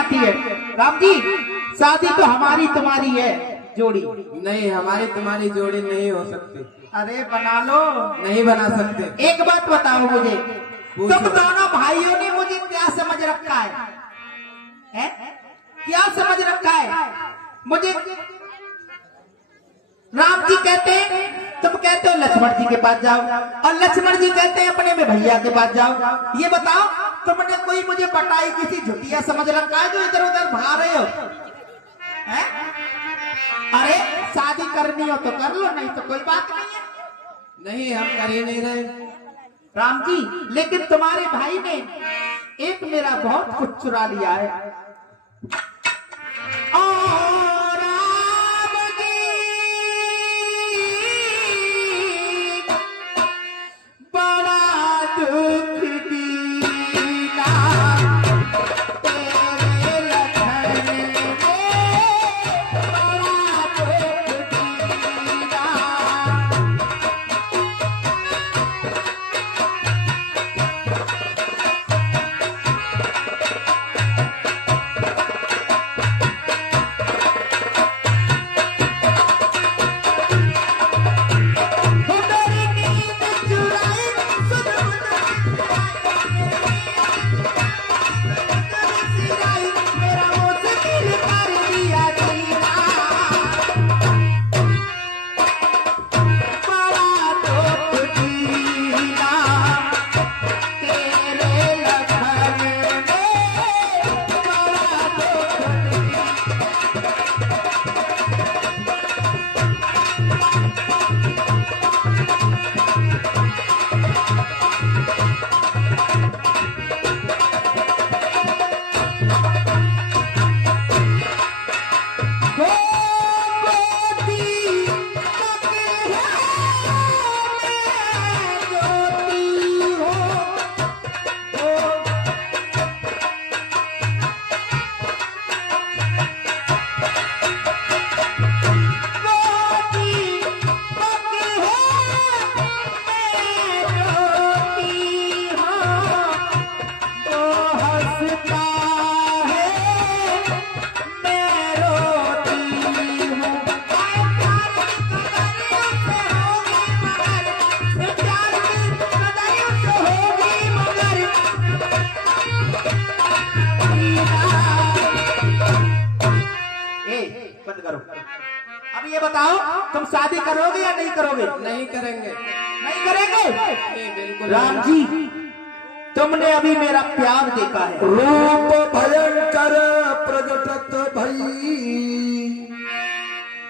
आती है। राम जी, शादी तो हमारी तुम्हारी है जोड़ी। नहीं, हमारी तुम्हारी जोड़ी नहीं हो सकती। अरे बना लो। नहीं बना सकते। एक बात बताओ मुझे, पूछो। तुम दोनों भाइयों ने मुझे क्या समझ रखा है? क्या समझ रखा है मुझे? राम जी कहते हैं, तुम कहते हो लक्ष्मण जी के पास जाओ, और लक्ष्मण जी कहते हैं अपने में भैया के पास जाओ। ये बताओ, तुमने कोई मुझे बटाई किसी झुटिया समझ रखा है जो इधर उधर भाग रहे हो? हैं? अरे शादी करनी हो तो कर लो, नहीं तो कोई बात नहीं है। नहीं, हम कर ही नहीं रहे। राम जी, लेकिन तुम्हारे भाई ने एक मेरा बहुत कुछ चुरा लिया है। और राम जी बड़ा दुख दीना तेरे लखन में, बड़ा दुख दीना। बंद करो। अब ये बताओ, तुम शादी करोगे या नहीं करोगे? नहीं करेंगे। नहीं करेंगे? नहीं, बिल्कुल। राम जी, तुमने अभी मेरा प्यार देखा है। रूप भयंकर प्रगटत भई।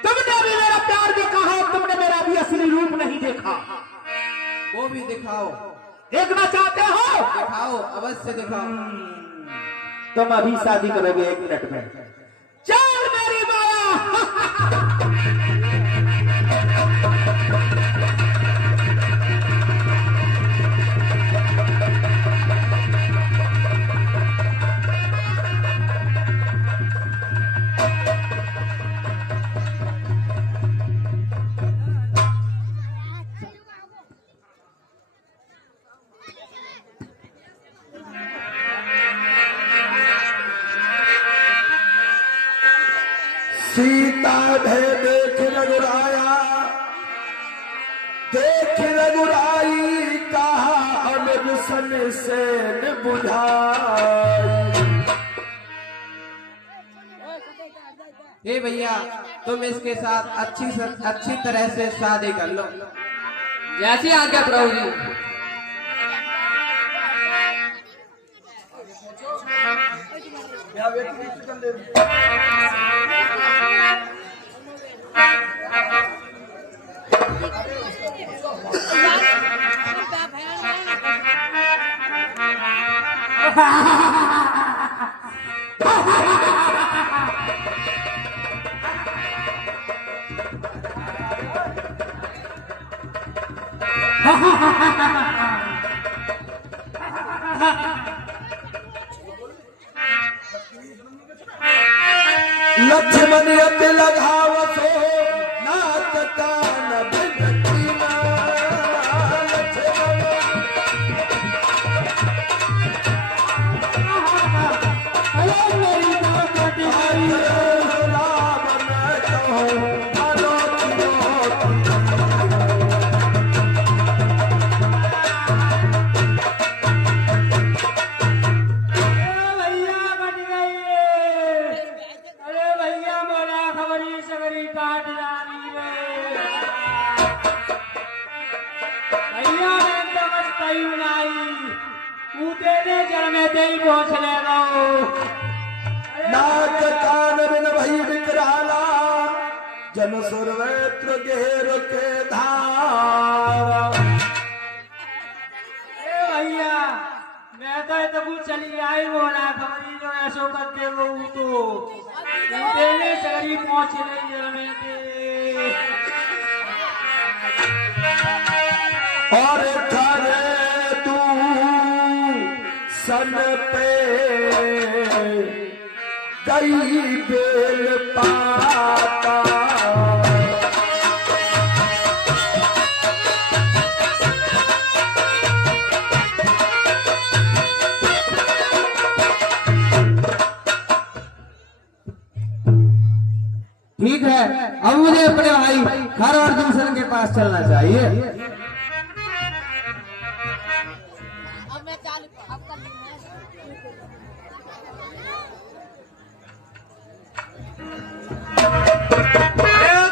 तुमने अभी मेरा प्यार देखा है, तुमने मेरा अभी असली रूप नहीं देखा। वो भी दिखाओ। देखना चाहते हो? दिखाओ, अवश्य दिखाओ। तुम अभी शादी करोगे 1 मिनट में। चल मेरी माया। सीता भय देख रघुराया, देख रघुराई, कहा अनुज सन से न बुझाई। हे भैया, तुम इसके साथ अच्छी तरह से शादी कर लो। जैसी आज्ञा प्रभु जी। लक्ष्मण यत लगावसो नाथ कान बिनती ना। लक्ष्मण ते ही पहुंचने दो। नाक कान बिन भई विकराला जन सुरवेत्र गेर के धारा। ए भैया मैं तो तबू चली आई बोला खबरी जो ऐसो करके वो तो तेरे शहरी पहुंच रही में और ठरे तू सन पे गई बेल पाता। ठीक है, अब मुझे अपने भाई हर अर्जुन सर के पास चलना चाहिए। अब मैं चालू अब कर लूंगा।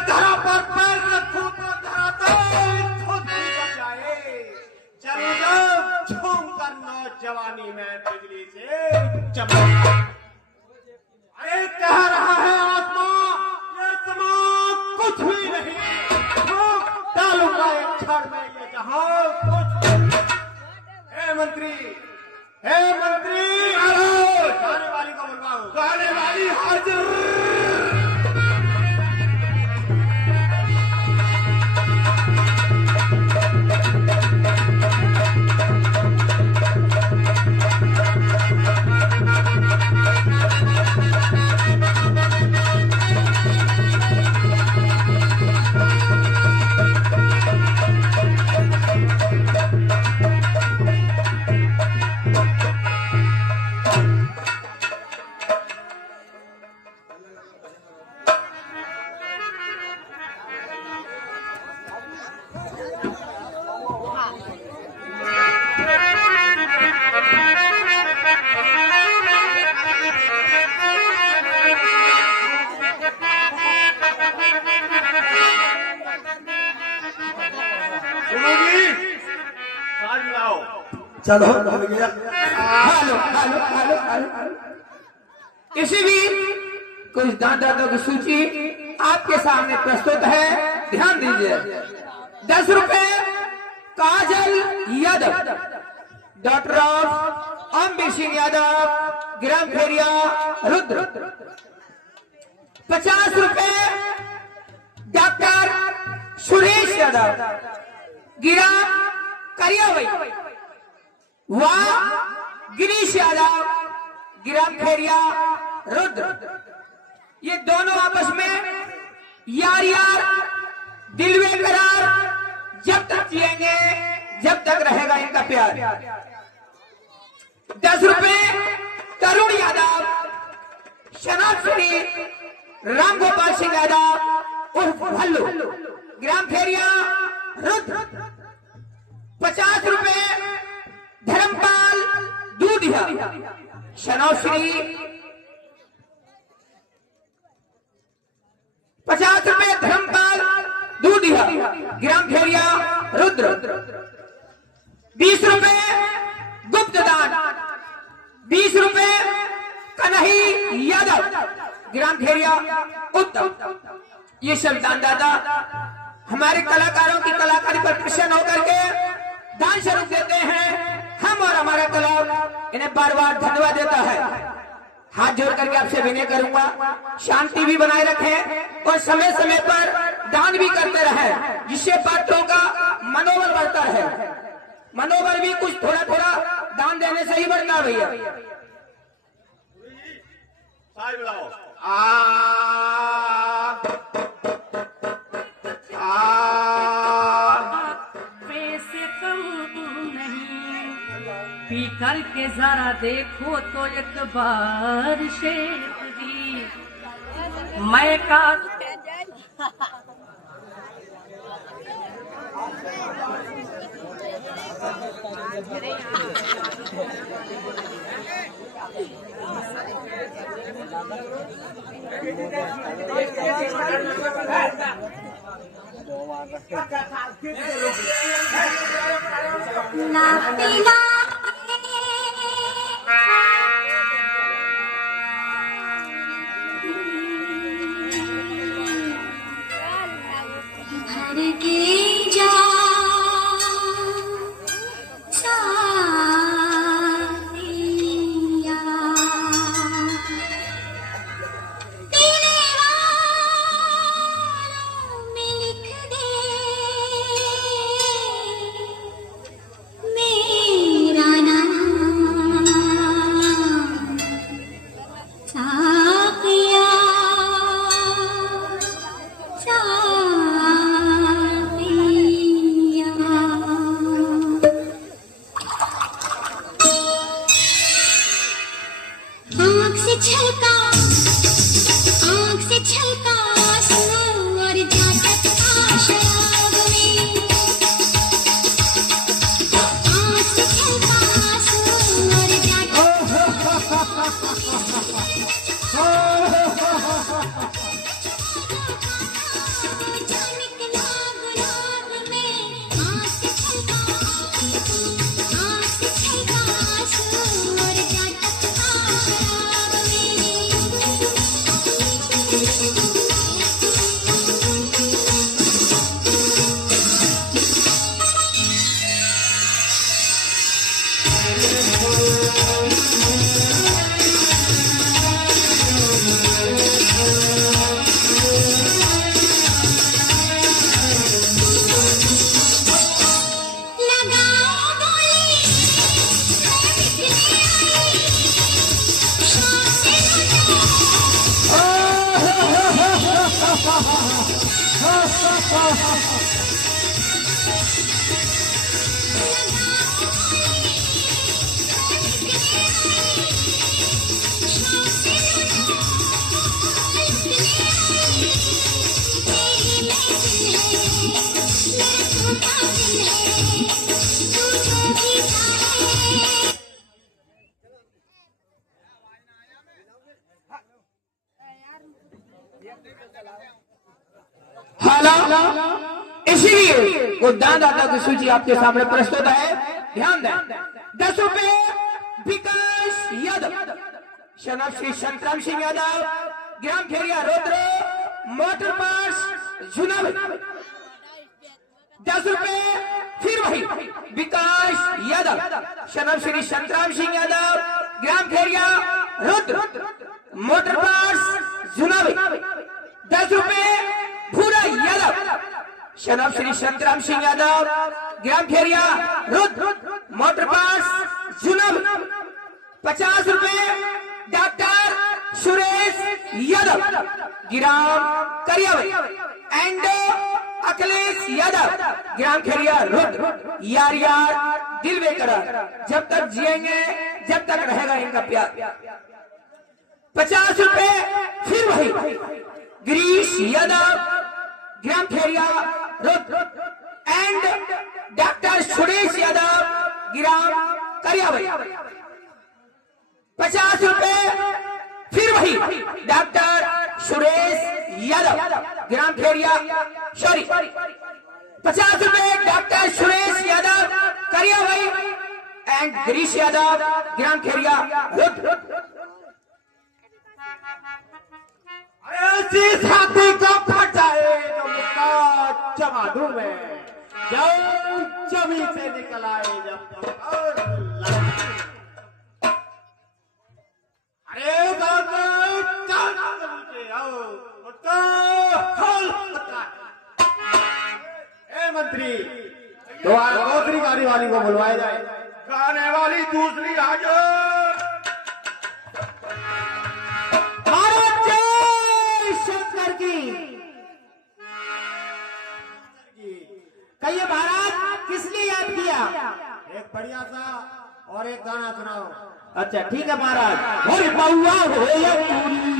धरा पर पैर रखो तो धरातल खुद ही बचाए। चलो जब झूम कर नौजवानी में बिजली से चमक। अरे कह रहा है आत्मा ये समा कुछ भी नहीं। डालूंगा एक क्षण में ये जहां कुछ। हे मंत्री गाने वाली को बुलवाओ। गाने वाली हाजिर। चलो हो गया। किसी भी कुछ दांतों की सूची आपके सामने प्रस्तुत है, ध्यान दीजिए। 10 रुपए काजल यादव, डॉक्टर ऑफ अम्बीर सिंह यादव, ग्राम फेरिया रुद्र। 50 रुपए डॉक्टर सुरेश यादव, गिराम करियावई। वाह गिरीश यादव, गिराम फेरिया रुद्र। ये दोनों आपस में यार यार दिल में करार जब तक जिएंगे जब तक रहेगा इनका प्यार। 10 रुपए तरुण यादव, शनाब श्री राम गोपाल सिंह यादव उर्फ भल्लू, ग्राम फेरिया रुद्र। 50 रुपए धर्मपाल दूधिया, शनौश्री। 50 रुपए धर्मपाल दूधिया, ग्राम फेरिया रुद्र। 20 रुपए गुप्त दान, 20 रुपए कन्हई यादव, ग्राम फेरिया उत्तम। ये सब दानदाता हमारे कलाकारों की कलाकारी पर प्रसन्न होकर के दान स्वरूप देते हैं। हम और हमारा क्लब इन्हें बार बार धन्यवाद देता है। हाथ जोड़ करके आपसे विनय करूंगा, शांति भी बनाए रखें और समय समय पर दान भी करते रहें, जिससे पात्रों का मनोबल बढ़ता है। मनोबल भी कुछ थोड़ा थोड़ा दान देने से ही बढ़ता है भैया। पी करके जरा देखो तो एक बार शेर दी मैं का ना पिला भर के जा साथिया तेरे हाथों में लिख दे मेरा नाम साथिया आँख से छलका आंसू और जाता था शराब में। आँख से छलका आंसू और जाता जो निकला गुलाब में। आँख से छलका आंसू और जाता था शराब में। लगाओ बोली हाला इसीलिए वो दानदाता की सूची आपके सामने प्रस्तुत है। ध्यान दें। 10 रुपए विकास यादव, शनाब श्री संतराम सिंह यादव, ग्राम खेरिया रुद्र, मोटर पार्ट्स जुनाब। 10 रुपए फिर वही विकास यादव, शनाब श्री संतराम सिंह यादव, ग्राम खेरिया रुद्र, मोटर पार्ट्स जुनाब। 10 रुपए भूरा यादव, शनाब श्री संतराम सिंह यादव, ग्राम खेरिया रुद्र, मोटर पार्ट्स जुनाब। 50 रुपए डॉक्टर सुरेश यादव, ग्राम करियावई एंड अखिलेश यादव, ग्राम खेरिया रुद्र। यार यार दिल बेकरार, जब तक जिएंगे जब तक रहेगा इनका प्यार। 50 रुपए फिर वही गिरीश यादव, ग्राम खेरिया रुद्र एंड डॉक्टर सुरेश यादव, ग्राम करियावई। 50 रुपए फिर वही डॉक्टर सुरेश यादव, ग्राम खेरिया सॉरी 50 रुपए डॉक्टर सुरेश यादव करियावई एंड गिरीश यादव, ग्राम खेरिया रुद्र। ऐसी छाती को फटाए जो मुक्का जमा दूं मैं, जब जमी से निकल आए जब तो अरे बाबा आओ ए मंत्री, दोबारा दूसरी गाड़ी वाली को बुलवाया जाए। गाने वाली दूसरी आ जाओ। शंकर की कहिए महाराज, किस लिए याद किया? एक बढ़िया सा और एक गाना सुनाओ। अच्छा ठीक है महाराज। और बउआ हो या पूरी,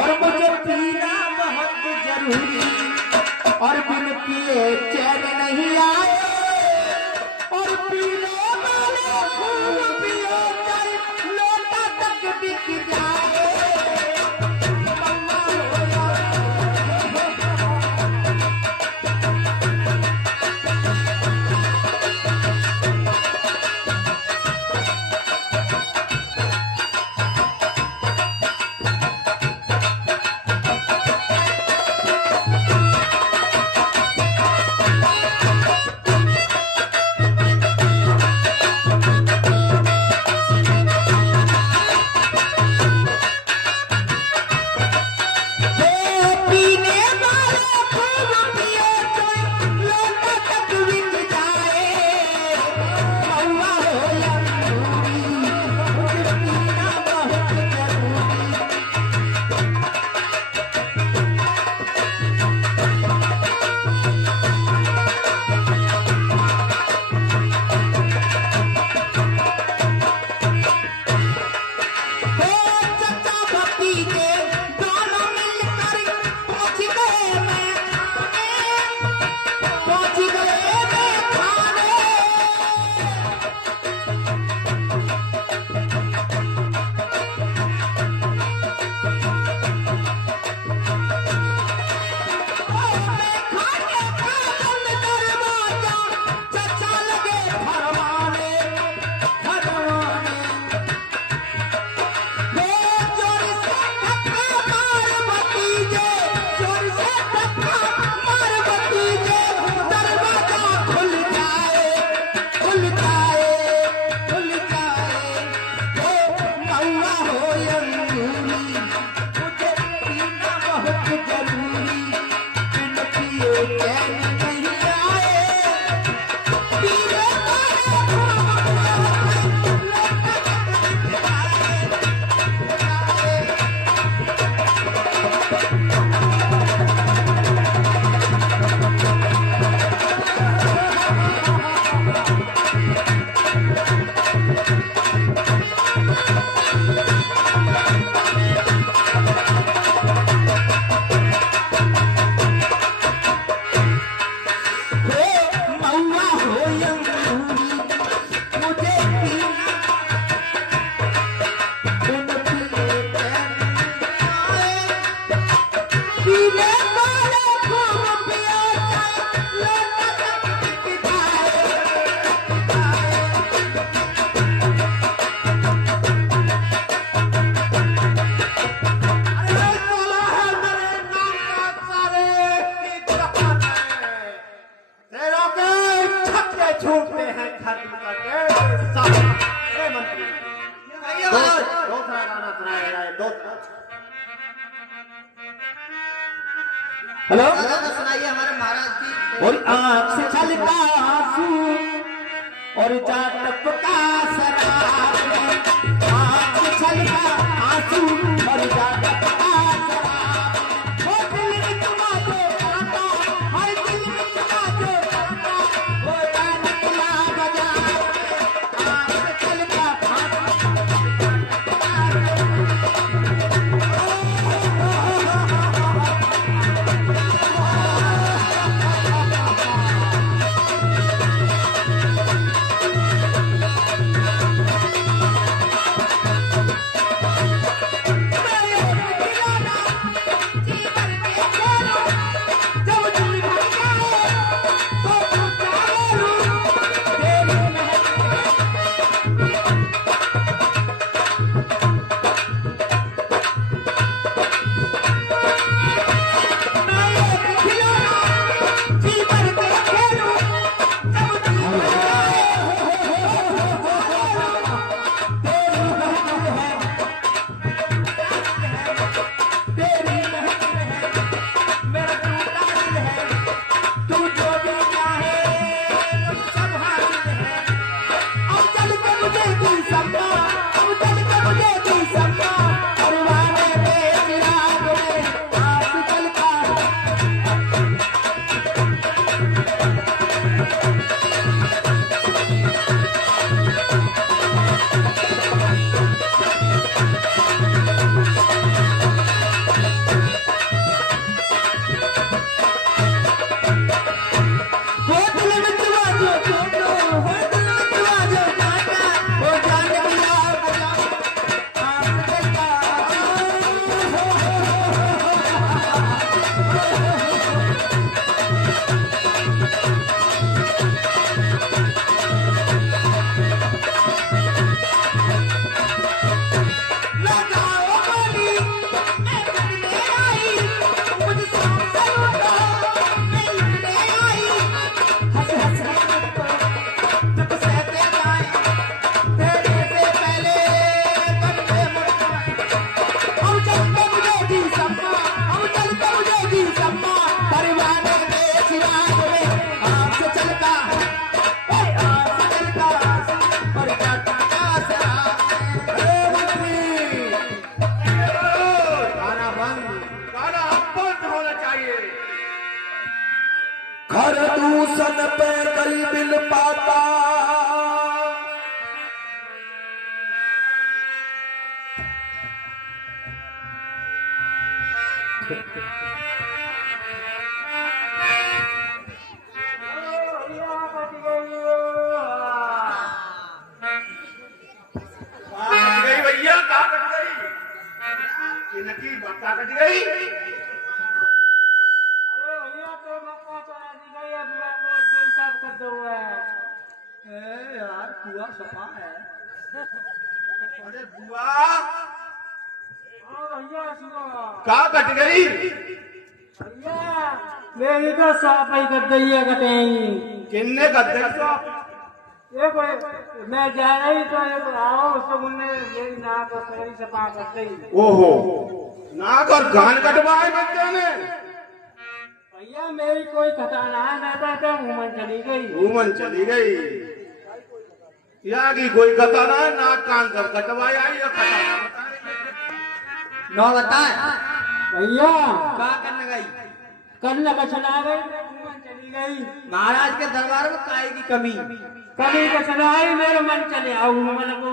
और मुझे पीना बहुत जरूरी, और बिन पिए चैन नहीं आए, और पीने वाले खूब पियो चाहे लोटा तक बिक जाए। अंगूरी मुझे पीना बहुत जरूरी बिन पिए चैन नहीं आए पीने मौआ हो अंगूरी मुझे पीना बिन पिए चैन नहीं आए पीने वाले खूब पिया छूटते हैं खत्म करके सारे मंत्री दूसरा गाना सुनाया जाए दूसरा हेलो सुनाइए हमारे महाराज की और आंख से छलका आंसू और जाटप का शराब आंख से छलका आंसू और जाटप का शराब वो दिल में तुम्हारे आता हर दिल में तुम्हारे आता वो निकला बाजार आंख से छलका आंसू घर दूषण पे कई बिल पाता गई भैया कहाँ कट गई इनकी बता कट गई यार पूरा सफा है। अरे बुआ भैया सुनो कहाँ कट गई भैया मेरी तो साफ ही कर दी है कटेंगी किन्ने कट गई ये कोई मैं जा रही तो एक आओ उसको मुन्ने मेरी नाक और सगरी से पा कर गई। ओहो, नाक और कान कटवाए बच्चे ने। भैया मेरी कोई खता ना है, मैं तो घूमन चली गई। घूमन चली गई, यहाँ की कोई कथा ना, नाक कान सब कटवाए आई या खता ना बता रही। नौ बताए भैया क्या करने गई? कल का चला गई, घूमन चली गई। महाराज के दरबार में काय की कमी? कभी का चला आई, मेरे मन चले आओ घूमन को।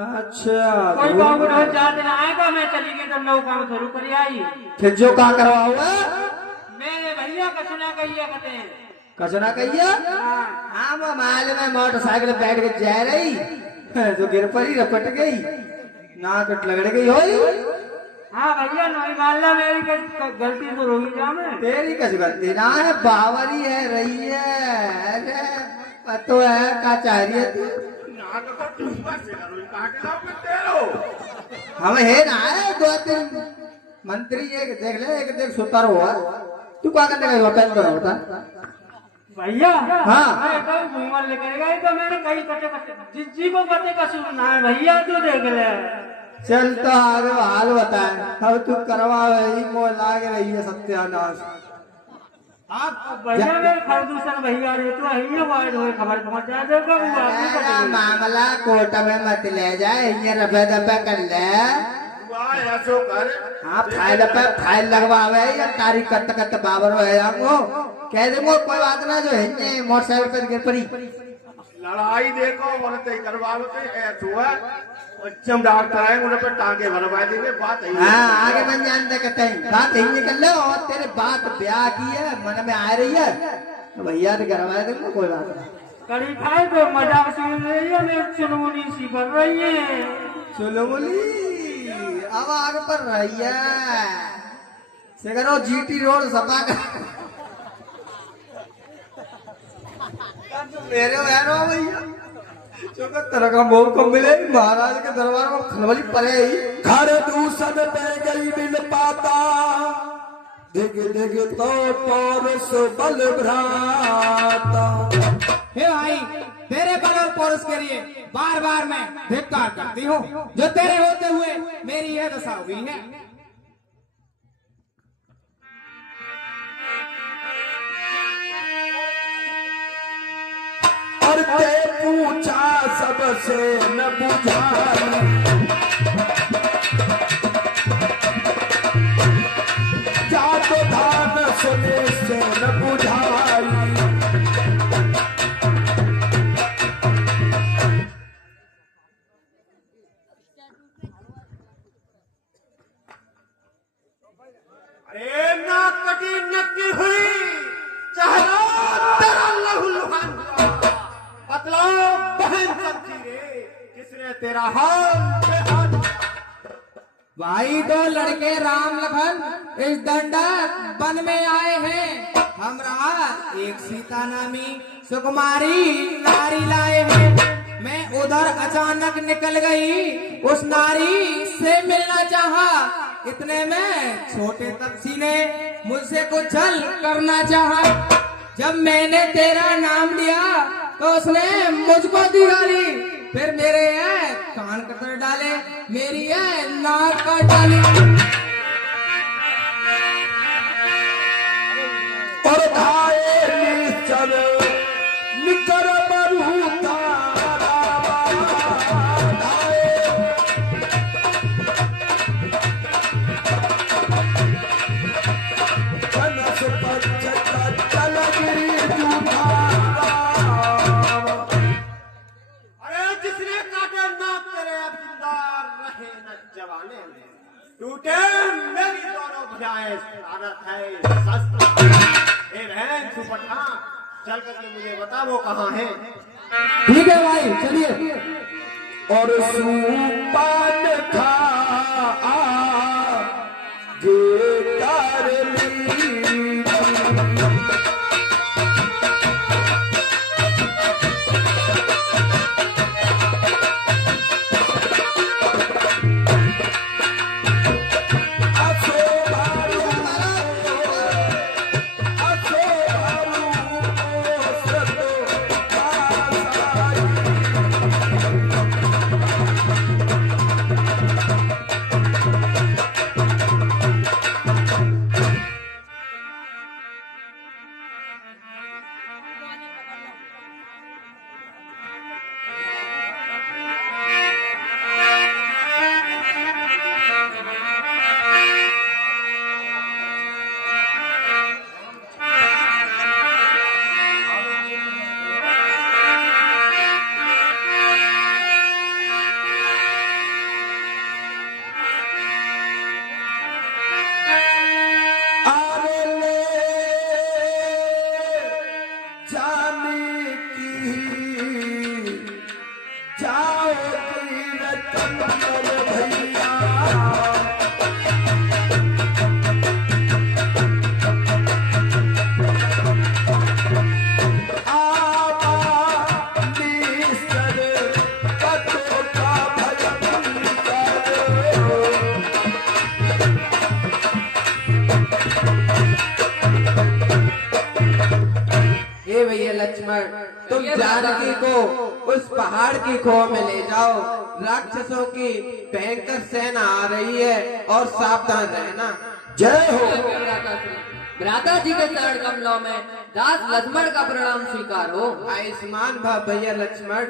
अच्छा, कोई काम उठो जाते ना आएगा, मैं चली गई तो नौ काम शुरू कर आई। फिर जो का करवाओगे? मेरे भैया का सुना कहिए कहते हैं। कसना कहिए? हाँ, वो माल में मोटरसाइकिल बैठ के जा रही तो गिर पड़ी, रपट गई, नाक लगड़ गई हो। हाँ भैया नहीं मानना, मेरी गलती तो होगी जा में। तेरी कस गलती ना है, बावरी है रही है। अरे पतो है का चाह रही है तू? नाक को टुकड़ा से करो, कहाँ के लाओ करते हो? हम है ना है 2-3 मंत्री, एक देख ले, एक देख सुतर हुआ। तू क्या करने गई? पहन तो होता भैया हाँ। मैं कल घूमर लेकर गई तो मैंने कहीं कटे जिज्जी को कटे का सुनना है भैया, तू देख ले। चल तो आगे हाल बताए, अब तू करवा रही मोह लाग रही है सत्यानाश। आप भैया मेरे खरदूषण भैया रे तो है वाइड हुए खबर पहुंच जाए देखो। अरे मामला कोर्ट में मत ले जाए, ये रफे दफे कर ले। वाह, ऐसो कर। हाँ, फाइल पे फाइल लगवावे या तारीख कट कट बाबर है हमको कह देंगे कोई बात ना, जो है मोटरसाइकिल पर गिर पड़ी। लड़ाई देखो बोलते करवाते ऐसा है, बच्चम डॉक्टर आए उन्हें पे टांगे भरवा देंगे। बात है हाँ, आगे मन जानते कहते हैं बात यही निकल लो। और तेरे बात ब्याह की है, मन में आ रही है तो भैया ने करवा देंगे, कोई बात नहीं। कड़ी खाए तो मजाक सुन रही है, मेरी चुनमुनी सी कर रही है। चुलबुली अब आगे पर रही है से करो जीटी रोड सपा कर मेरे बहनों भैया जो तरह का मौका मिले महाराज के दरबार में खलबली पड़े ही। घर दूषण पे गई मिल पाता, दिग दिग तो पौरुष बल भ्राता। हे भाई, तेरे बल और पौरुष के लिए बार बार मैं धिक्कार करती हूँ, जो तेरे होते हुए मेरी यह दशा हुई है। और ते पूछा सबसे न बुझाई, जात धान सुने से न बुझाई। अरे नाक कटी नक्की हुई, चेहरा तेरा लहूलुहान हुआ। बतलाओ बहन समझी रे, किसने तेरा हाल बेहाल? भाई, 2 लड़के राम लखन इस दंडक वन में आए हैं। हमरा एक सीता नामी सुकुमारी नारी लाए हैं। मैं उधर अचानक निकल गई, उस नारी से मिलना चाहा। इतने में छोटे तपसी ने मुझसे कुछ छल करना चाहा। जब मैंने तेरा नाम लिया तो उसने मुझको दी गाली, फिर मेरे कान कतर डाले, मेरी नाक काट डाली। और धाये निश्चल निकर मरुता धाये, बनस पंचत चल गिरी जूठा। अरे जिसने काटे नाक तेरे अब जिंदा रहे न जवाने में, टूटे मेरी दोनों भुजाएं, शरारत है शस्त्र। ए बहन सुपठा, चल करके मुझे बता वो कहाँ है। ठीक है भाई, चलिए। और सूपान खा गे कर ली। जानकी को उस पहाड़ की खो में ले जाओ। राक्षसों की भयंकर सेना आ रही है और सावधान रहना। जय हो। भ्राता जी के चरण कमलों में दास लक्ष्मण का प्रणाम स्वीकार हो। आयुष्मान भव भैया लक्ष्मण।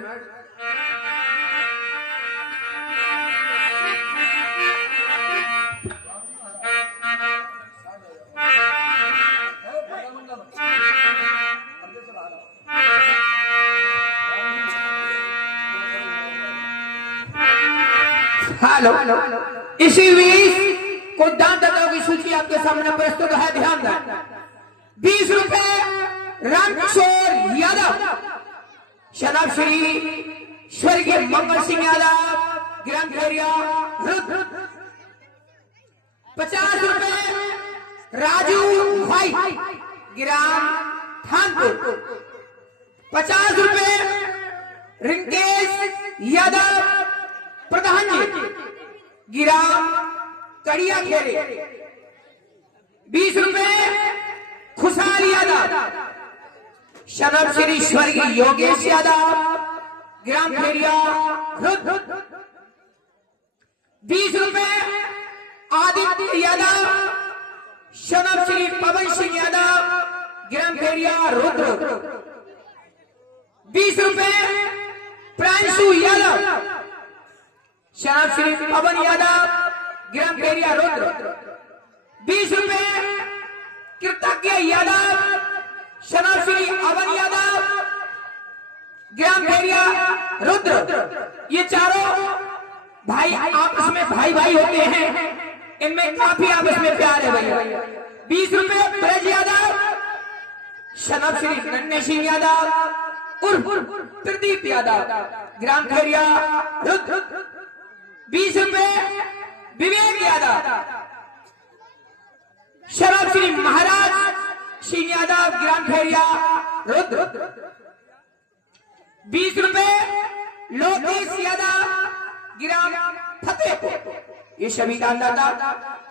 हेलो, इसी बीच कुछ दानदाताओं की सूची आपके सामने प्रस्तुत है, ध्यान दें। 20 रुपए रामकिशोर यादव, शनाब श्री स्वर्गीय मंगल सिंह यादव, ग्राम खेरिया रुद्र। 50 रुपए राजू भाई, ग्राम थानपुर। 50 रुपए रिंकेश यादव प्रधान जी, गिराम कड़िया खेरे। 20 रुपए खुशहाल यादव, शनब श्री स्वर्गीय योगेश यादव, ग्राम खेरिया रुद्र। 20 रुपए आदित्य यादव, शनब श्री पवन सिंह यादव, ग्राम खेरिया रुद्र। 20 रुपए प्रांशु यादव, शनाब श्री पवन यादव, ग्राम खेरिया रुद्र। 20 रुपए कृतज्ञ यादव, शनाब श्री अवन यादव, ग्राम खेरिया रुद्र। ये चारों भाई आपस में भाई भाई होते हैं, इनमें काफी आपस में प्यार है भैया। 20 रुपए ब्रज यादव, शनाब श्री नन्हे सिंह यादव उर्फ प्रदीप यादव, ग्राम खेरिया रुद्र। 20 रुपए विवेक यादव, शराब श्री महाराज सिंह यादव, ग्राम खेरिया रुद्र। 20 रुपए लोकेश यादव, ग्राम फतेहपुर। ये सभी दानदाता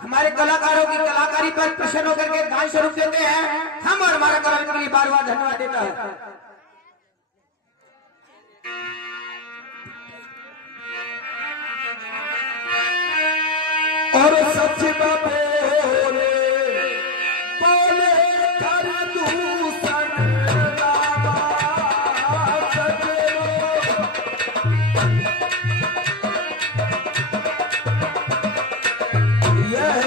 हमारे कलाकारों की कलाकारी पर प्रसन्न होकर के दान स्वरूप देते हैं। हम और हमारा कलाकार के लिए बार बार धन्यवाद देता है। और सच बोले बोले कर दूषण रामा सजनो। यह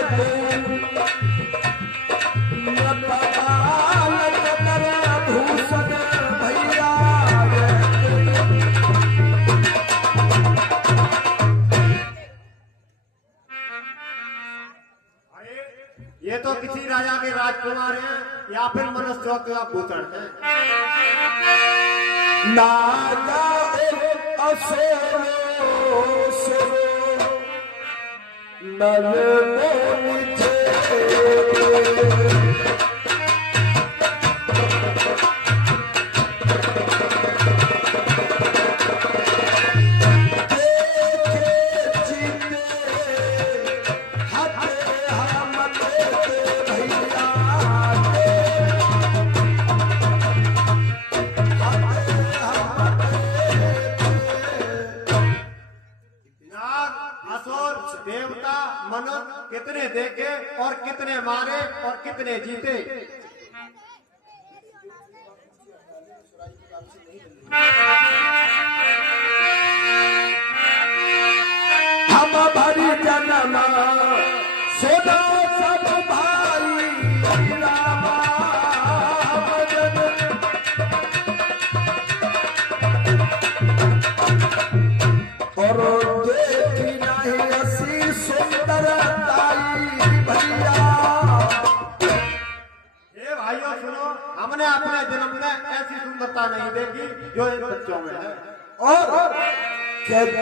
भूषण भैया ये तो किसी राजा के राजकुमार हैं या फिर मनुष्यों का भूषण है। नागा असोरो सोरो नल मुझे देवता मनुष्य कितने देखे और कितने मारे और कितने जीते। हम भरी जन्म सोना सब भाई रामा भजन। और देखी नहीं असी सुंदर भैया। ये भाइयों सुनो, हमने अपने जन्म में ऐसी सुंदरता नहीं देखी जो इन बच्चों में है। और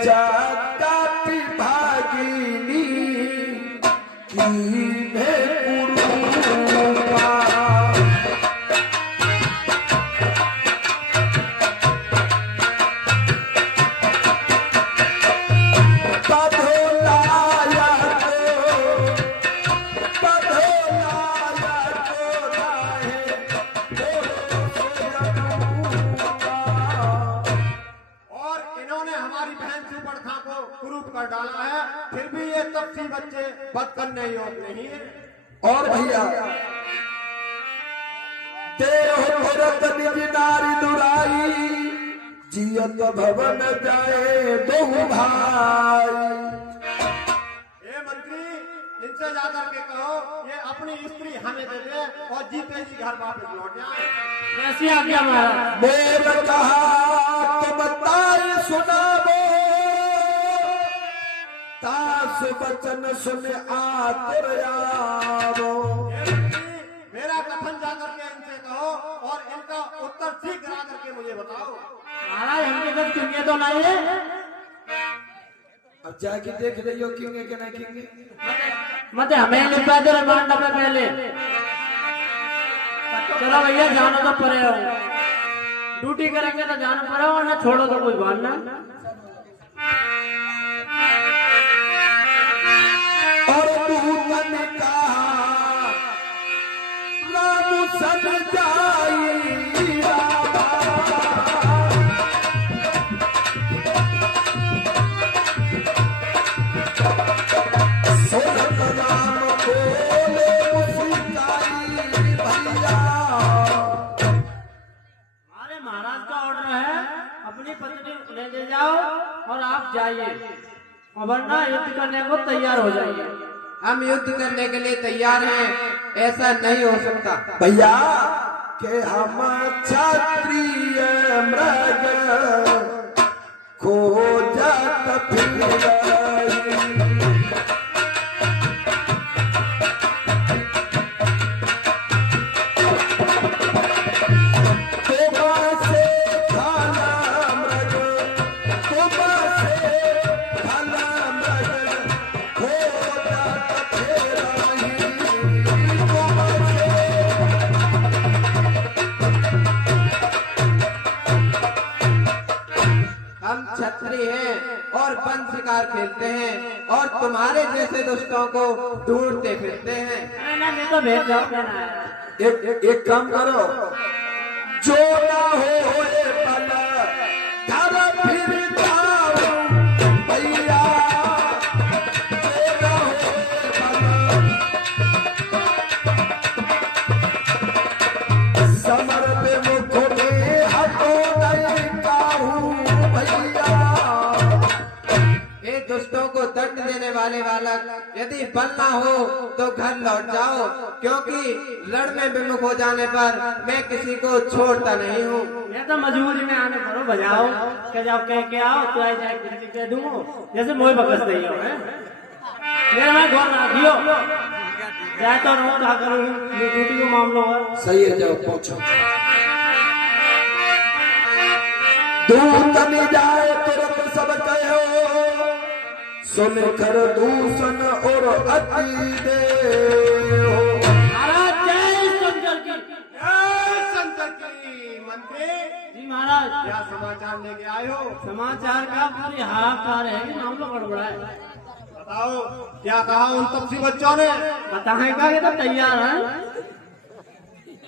जाती भागिनी की फिर भी ये तपसी बच्चे बद करने योग्य नहीं है। और भैया देह भरत निज नारी दुराई जियत भवन जाए दो भाई। ए मंत्री, इनसे जाकर के कहो ये अपनी स्त्री हमें दे दे और जीते जी घर वापस लौट जाए। कैसी आज्ञा महाराज। बोल कहा तुम ताई सुनाबो तास बचन सुन आतुर आवो। मेरा कथन जाकर के इनसे कहो और इनका उत्तर ठीक करा करके मुझे बताओ। महाराज हमके सब चुनिए तो नहीं है। अब जाके देख रही हो क्योंगे कि नहीं क्योंगे। मत हमें लिपा दे मांडा में पहले। चलो भैया जानो तो पड़े हो, ड्यूटी करेंगे तो जाना पड़े और ना छोड़ो तो कोई बात ना। और दूतन कहा राम सन जाई सोनत राम बोले मुस्काई भैया। हमारे महाराज का ऑर्डर है, अपनी पत्नी ले ले जाओ और आप जाइए, और वरना युद्ध करने को तैयार हो जाइए। हम युद्ध करने के लिए तैयार हैं, ऐसा नहीं हो सकता भैया के हम क्षत्रिय मृग खोजत फिरई। हम छत्री हैं और वन शिकार खेलते हैं और तुम्हारे जैसे दुष्टों को ढूंढते फिरते हैं। मैं तो भेज जाऊँ। एक काम करो, जो ना हो पला घर फिर जाओ भैया। जो ना हो पला समर पे मुख में हटो नहीं काहू भैया। ये दुष्टों को दंड देने वाले बालक, यदि बल ना हो तो घर लौट जाओ, क्योंकि रण में विमुख हो जाने पर मैं किसी को छोड़ता नहीं हूँ। मैं तो मजबूरी में आने पड़ो, बजाओ क्या जाओ कह के आओ तो आई जाए कह दूँ जैसे मोह बकस नहीं हो है। मेरा मैं घर राखियो जाए तो रहो था करूँ ड्यूटी को मामलों है। सही है, जाओ पहुंचो। दूतन जाए तुरंत सब कहो सुन कर दूषण और अति दे। महाराज जय शंकर की। जय शंकर की। मंत्री जी महाराज, क्या समाचार लेके आए हो? समाचार का पूरी हाहाकार है कि मामला गड़बड़ा है। बताओ क्या कहा उन तपसी बच्चों ने? बताएगा कि तो तैयार है,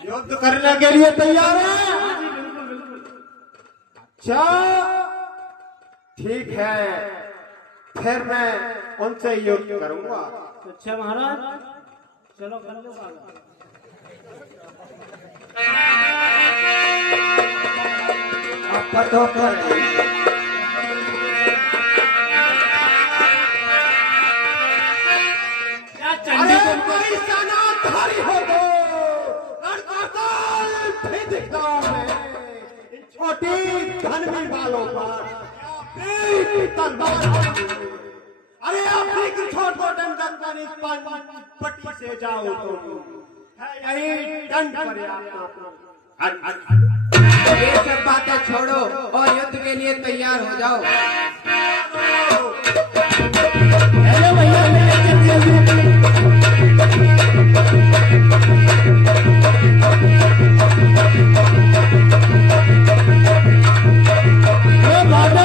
युद्ध करने के लिए तैयार है। अच्छा ठीक है, फिर मैं उनसे युद्ध करूंगा। अच्छा महाराज चलो कर लो बात। पतो पर अरे कोई सेनाधारी हो तो रणकातल भी दिखाओ मैं इन छोटी धनवी वालों पर तलवार। अरे आप छोट को दंडक कर इस पट्टी से जाओ तो यही दंड ये सब बातें छोड़ो और युद्ध के लिए तैयार हो जाओ। हेलो भैया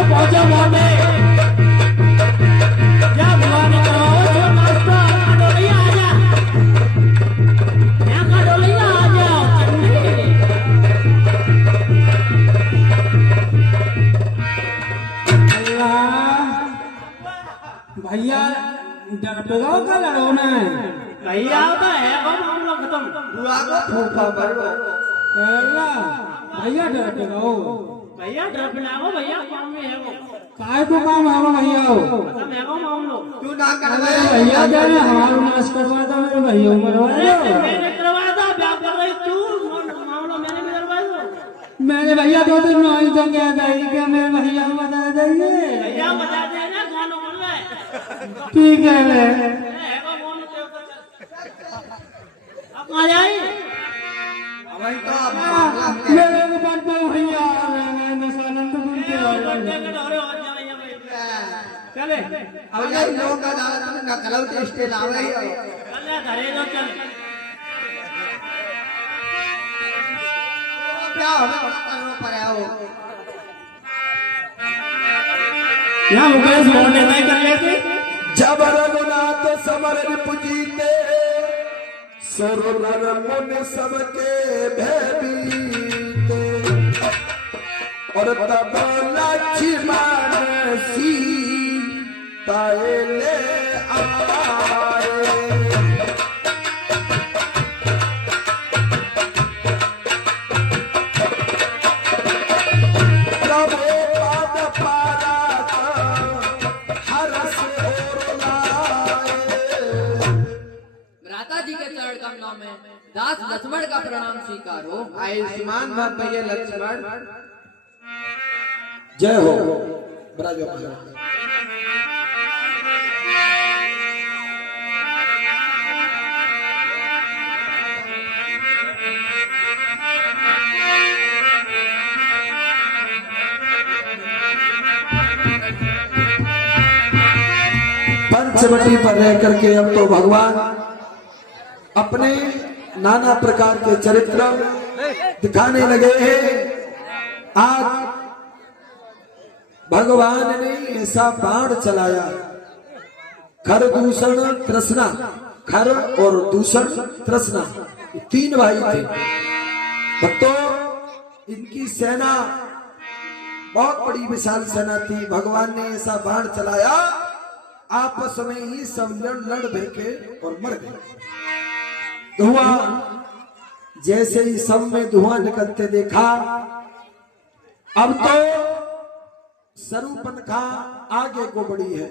पहुंचा मारने क्या बुलाने करो जो नाश्ता डोलिया आ जा, यहाँ का डोलिया आ जाओ अल्लाह भैया डर पे गाओ का लड़ो ना भैया होता है वो मामला खत्म बुआ को फूफा बड़ो भैया डर पे गाओ भैया डर पे ना भैया काम में है वो काय को काम है वो भैया हो मतलब मैं को मामलो तू ना कर भैया जाने हमारा नाश करवा दो मेरे भैया मरवा दो मैंने करवाया था ब्याह कर रही तू मामला मैंने भी करवाया था मैंने भैया 2 दिन में आई तो क्या कही कि मेरे भैया को बता देंगे भैया बता देना कौन बोल रहा है ठीक है अब आ जाए वही तो आप मेरे को बात में भैया मैं सानंद बोल के चले अब यार लोग का दादा तुम ना कलौ ते स्टेल आवे चल घरे तो चल क्या हमें बड़ा करना पड़ा हो यहाँ मुकेश मोहन ने कर लेते जब रघुनाथ समर पुजीते सुर नर मुनि सबके भयभीते और तब लक्ष्मण सीता ले आए प्रभु पद पारा हरस और लाए भ्राता जी के चरण कमलों में दास लक्ष्मण का प्रणाम स्वीकार हो। आयुष्मान भव लक्ष्मण जय हो ब्रज पंचवटी पर रह करके अब तो भगवान अपने नाना प्रकार के चरित्र दिखाने लगे हैं। आज भगवान ने ऐसा बाण चलाया, खर दूषण तृष्णा, खर और दूषण तृष्णा, 3 भाई थे भक्तों। इनकी सेना बहुत बड़ी विशाल सेना थी। भगवान ने ऐसा बाण चलाया, आपस में ही सब लड़ भेके और मर गए। धुआं जैसे ही सब में धुआं निकलते देखा, अब तो सरूपनखा आगे को बढ़ी है।